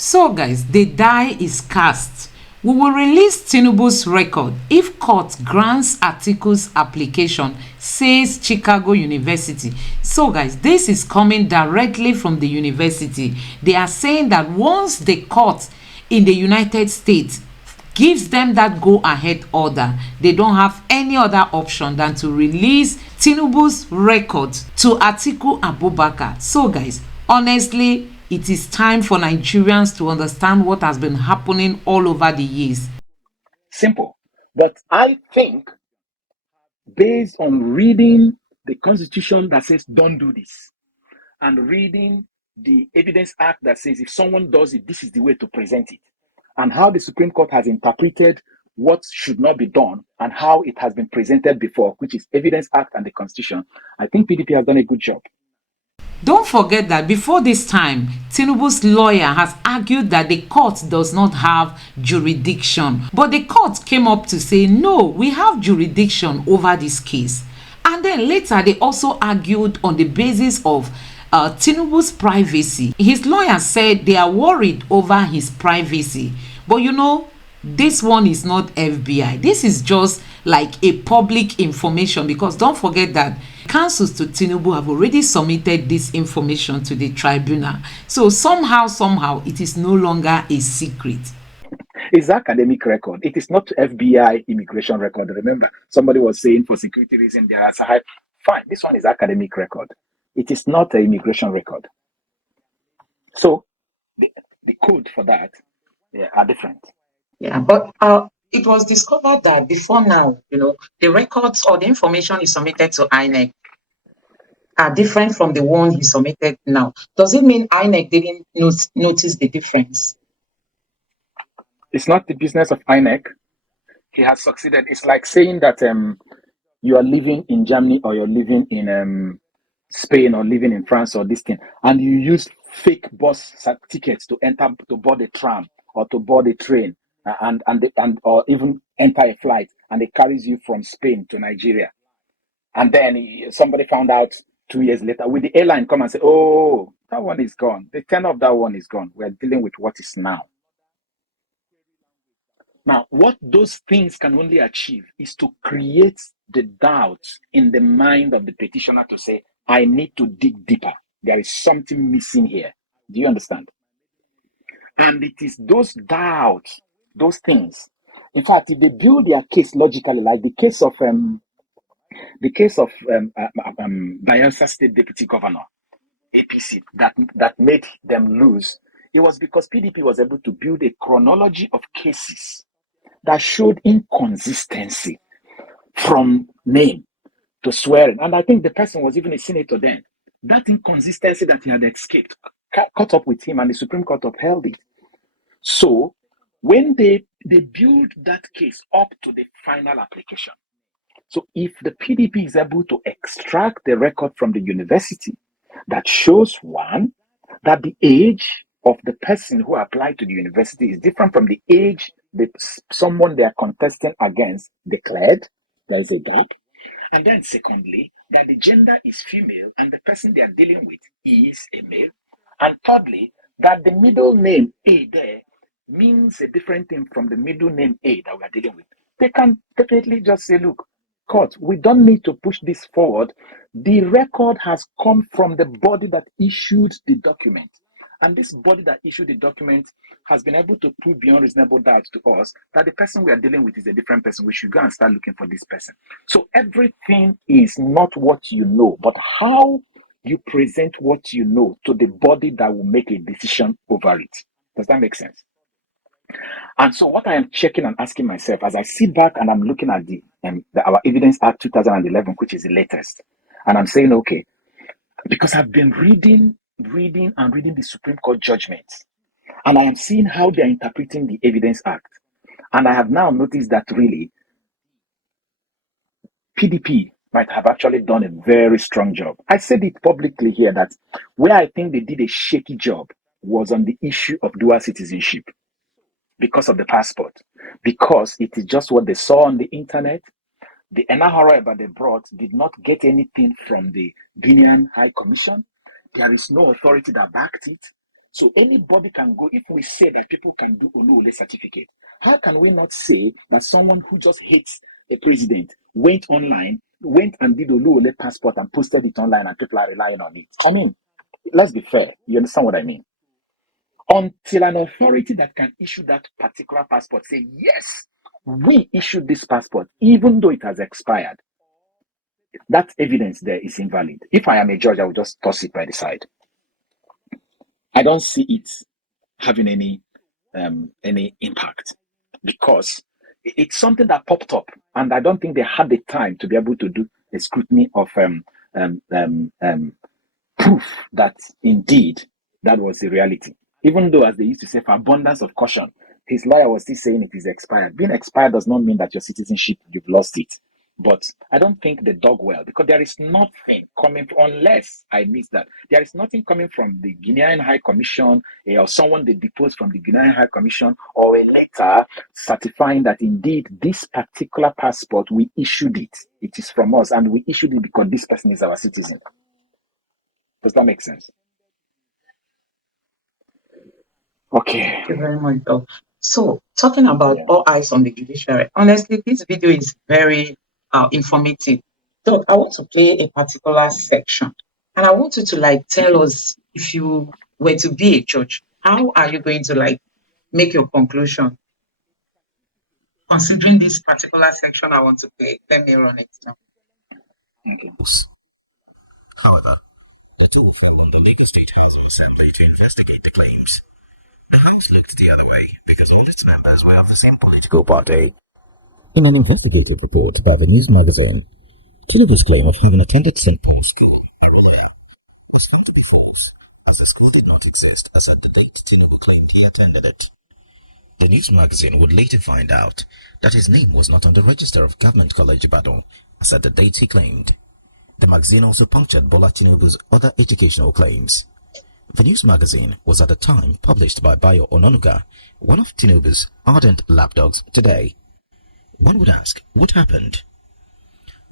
So, guys, the die is cast. We will release Tinubu's record if court grants Atiku's application, says Chicago University. So, guys, this is coming directly from the university. They are saying that once the court in the United States gives them that go ahead order, they don't have any other option than to release Tinubu's record to Atiku Abubakar. So, guys, honestly, it is time for Nigerians to understand what has been happening all over the years. Simple. But I think, based on reading the constitution that says don't do this, and reading the Evidence Act that says if someone does it, this is the way to present it, and how the Supreme Court has interpreted what should not be done and how it has been presented before, which is Evidence Act and the Constitution, I think PDP has done a good job. Don't forget that before this time, Tinubu's lawyer has argued that the court does not have jurisdiction. But the court came up to say, no, we have jurisdiction over this case. And then later, they also argued on the basis of Tinubu's privacy. His lawyer said they are worried over his privacy. But you know, this one is not FBI. This is just like a public information, because don't forget that counsels to Tinubu have already submitted this information to the tribunal. So somehow, it is no longer a secret. It's academic record. It is not FBI immigration record. Remember, somebody was saying for security reasons there are high. Fine, this one is academic record. It is not an immigration record. So the code for that are different. Yeah, but it was discovered that before now, the records or the information he submitted to INEC are different from the one he submitted now. Does it mean INEC didn't notice the difference? It's not the business of INEC. He has succeeded. It's like saying that you are living in Germany or you're living in Spain or living in France or this thing, and you use fake bus tickets to board a tram or to board a train and or even enter a flight, and it carries you from Spain to Nigeria. And then somebody found out 2 years later, will the airline come and say, oh, that one is gone. The tenor of that one is gone. We're dealing with what is now. Now, what those things can only achieve is to create the doubt in the mind of the petitioner to say, I need to dig deeper. There is something missing here. Do you understand? And it is those doubts, those things. In fact, if they build their case logically, like the case of Bayelsa State Deputy Governor, APC, that made them lose, it was because PDP was able to build a chronology of cases that showed inconsistency from name to swearing. And I think the person was even a senator then. That inconsistency that he had escaped caught up with him, and the Supreme Court upheld it. So when they build that case up to the final application, so if the PDP is able to extract the record from the university that shows, one, that the age of the person who applied to the university is different from the age that someone they are contesting against declared, there is a gap. And then secondly, that the gender is female and the person they are dealing with is a male. And thirdly, that the middle name A there means a different thing from the middle name A that we are dealing with. They can definitely just say, look, court, we don't need to push this forward. The record has come from the body that issued the document. And this body that issued the document has been able to prove beyond reasonable doubt to us that the person we are dealing with is a different person. We should go and start looking for this person. So everything is not what you know, but how you present what you know to the body that will make a decision over it. Does that make sense? And so what I am checking and asking myself as I sit back and I'm looking at our Evidence Act 2011, which is the latest, and I'm saying, okay, because I've been reading the Supreme Court judgments, and I am seeing how they are interpreting the Evidence Act. And I have now noticed that really PDP might have actually done a very strong job. I said it publicly here that where I think they did a shaky job was on the issue of dual citizenship because of the passport, because it is just what they saw on the internet. The Enahoro that they brought did not get anything from the Guinean High Commission. There is no authority that backed it. So anybody can go. If we say that people can do Oluwole certificate, how can we not say that someone who just hates a president went online, went and did Oluwole passport and posted it online and people are relying on it? I mean, let's be fair. You understand what I mean? Until an authority that can issue that particular passport say, yes, we issued this passport, even though it has expired, that evidence there is invalid. If I am a judge, I will just toss it by the side. I don't see it having any impact because it's something that popped up, and I don't think they had the time to be able to do a scrutiny of proof that indeed that was the reality. Even though, as they used to say, for abundance of caution, his lawyer was still saying it is expired. Being expired does not mean that your citizenship, you've lost it. But I don't think the dog well, because there is nothing coming, unless I miss that. There is nothing coming from the Guinean High Commission or someone they deposed from the Guinean High Commission or a letter certifying that indeed this particular passport, we issued it. It is from us and we issued it because this person is our citizen. Does that make sense? Okay. Thank you very much, Doc. So, talking about all eyes on the judiciary, honestly, this video is very informative. Doc, I want to play a particular section, and I want you to tell us, if you were to be a judge, how are you going to make your conclusion? Considering this particular section I want to play, let me run it now. Okay. However, the two fell on the Lagos State House of Assembly to investigate the claims. The House looked the other way because all its members were of the same political party. In an investigative report by the news magazine, Tinubu's claim of having attended St. Paul's School, Bola, was found to be false, as the school did not exist as at the date Tinubu claimed he attended it. The news magazine would later find out that his name was not on the register of Government College Ibadan as at the date he claimed. The magazine also punctured Bola Tinubu's other educational claims. The news magazine was at the time published by Bayo Ononuga, one of Tinubu's ardent lapdogs today. One would ask, what happened?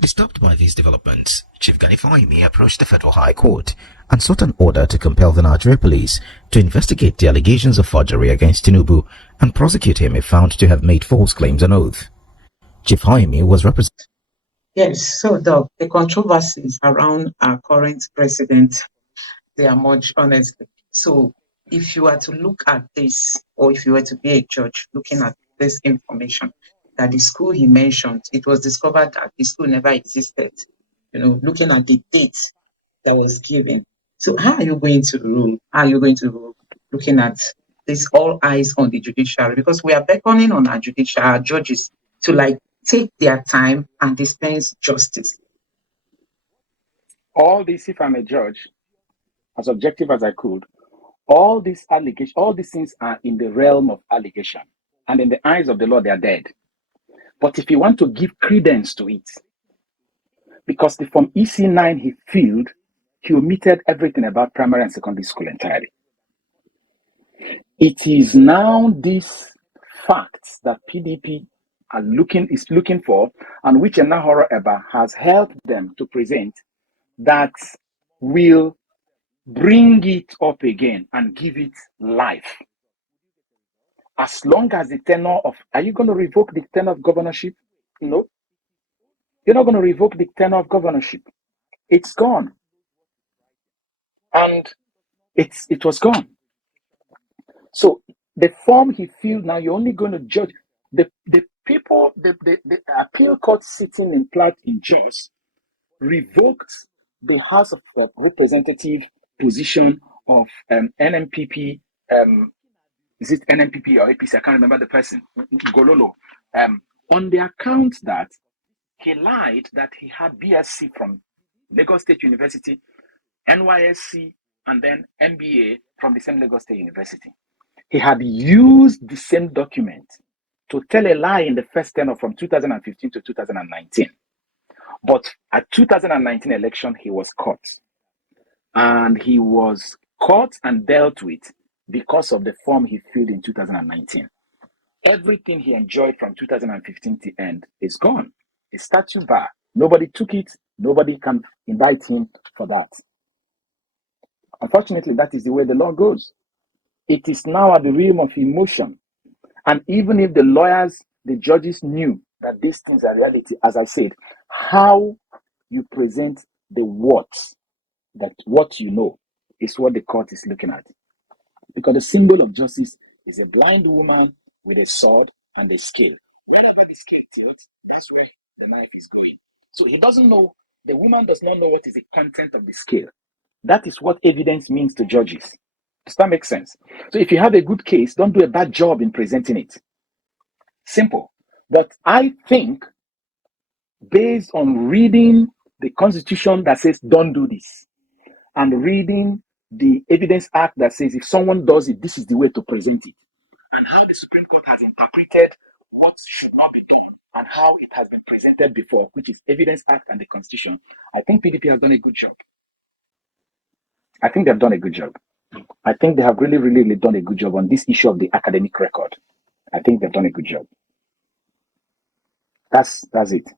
Disturbed by these developments, Chief Gani Fahimi approached the Federal High Court and sought an order to compel the Nigeria police to investigate the allegations of forgery against Tinubu and prosecute him if found to have made false claims on oath. Chief Fahimi was represented. Yes, so the controversies around our current president, they are much, honestly. So if you were to look at this, or if you were to be a judge looking at this information, that the school he mentioned, it was discovered that the school never existed, looking at the date that was given. So how are you going to rule? How are you going to rule looking at this all eyes on the judiciary? Because we are beckoning on our judges to take their time and dispense justice. All this, if I'm a judge, as objective as I could, all these allegations, all these things are in the realm of allegation. And in the eyes of the law, they are dead. But if you want to give credence to it, because the Form EC9 he filled, he omitted everything about primary and secondary school entirely. It is now these facts that PDP is looking for, and which Enahoro Eba has helped them to present, that will bring it up again and give it life. As long as the tenure of, are you going to revoke the tenure of governorship? No. You're not going to revoke the tenure of governorship. It's gone. And it was gone. So the form he filled, now you're only going to judge the people, the appeal court sitting in Platt in Jos revoked the House of Representative position of NMPP, is it NMPP or APC? I can't remember the person, Gololo, on the account that he lied that he had BSc from Lagos State University, NYSC, and then MBA from the same Lagos State University. He had used the same document to tell a lie in the first tenure from 2015 to 2019. But at 2019 election, he was caught. And he was caught and dealt with because of the form he filled in 2019. Everything he enjoyed from 2015 to end is gone. A statute bar. Nobody took it. Nobody can indict him for that. Unfortunately, that is the way the law goes. It is now at the realm of emotion. And even if the lawyers, the judges knew that these things are reality, as I said, how you present the words, that what you know, is what the court is looking at. Because the symbol of justice is a blind woman with a sword and a scale. Wherever the scale tilts, that's where the knife is going. So he doesn't know, the woman does not know what is the content of the scale. That is what evidence means to judges. Does that make sense? So if you have a good case, don't do a bad job in presenting it. Simple. But I think, based on reading the Constitution that says don't do this, and reading the Evidence Act that says if someone does it, this is the way to present it, and how the Supreme Court has interpreted what should not be done and how it has been presented before, which is Evidence Act and the Constitution, I think PDP has done a good job. I think they've done a good job. I think they have really, really, really done a good job on this issue of the academic record. I think they've done a good job. That's it.